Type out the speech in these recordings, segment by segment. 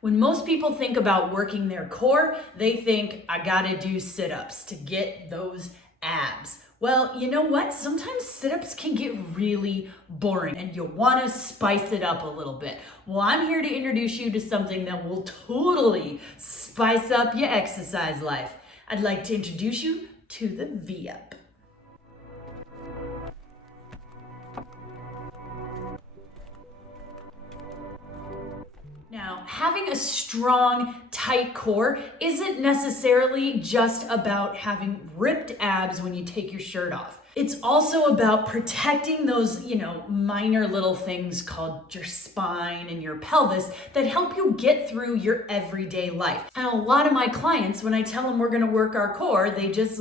When most people think about working their core, they think, I gotta do sit-ups to get those abs. Well, you know what? Sometimes sit-ups can get really boring and you'll wanna spice it up a little bit. Well, I'm here to introduce you to something that will totally spice up your exercise life. I'd like to introduce you to the V-up. Now, having a strong, tight core isn't necessarily just about having ripped abs when you take your shirt off. It's also about protecting those, minor little things called your spine and your pelvis that help you get through your everyday life. And a lot of my clients, when I tell them we're gonna work our core, they just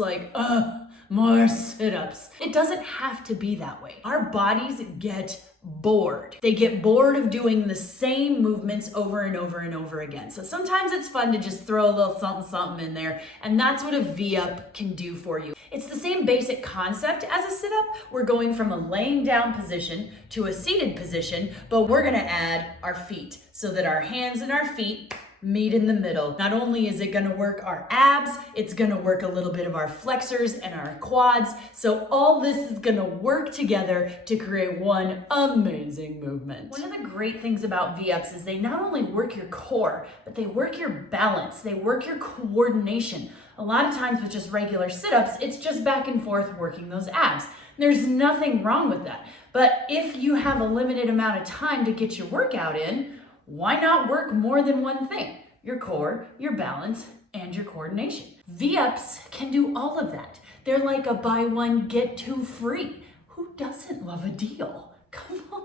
more sit-ups. It doesn't have to be that way. Our bodies get bored. They get bored of doing the same movements over and over and over again. So sometimes it's fun to just throw a little something in there, and that's what a V-up can do for you. It's the same basic concept as a sit-up. We're going from a laying down position to a seated position, but we're gonna add our feet so that our hands and our feet meet in the middle. Not only is it gonna work our abs, it's gonna work a little bit of our flexors and our quads. So all this is gonna work together to create one amazing movement. One of the great things about V-ups is they not only work your core, but they work your balance, they work your coordination. A lot of times with just regular sit-ups, it's just back and forth working those abs. There's nothing wrong with that. But if you have a limited amount of time to get your workout in, why not work more than one thing? Your core, your balance, and your coordination. V-ups can do all of that. They're like a buy one, get two free. Who doesn't love a deal? Come on.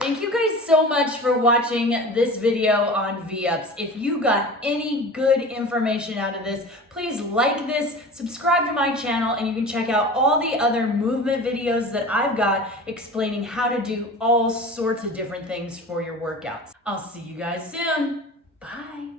Thank you guys so much for watching this video on V-ups. If you got any good information out of this, please like this, subscribe to my channel, and you can check out all the other movement videos that I've got explaining how to do all sorts of different things for your workouts. I'll see you guys soon. Bye.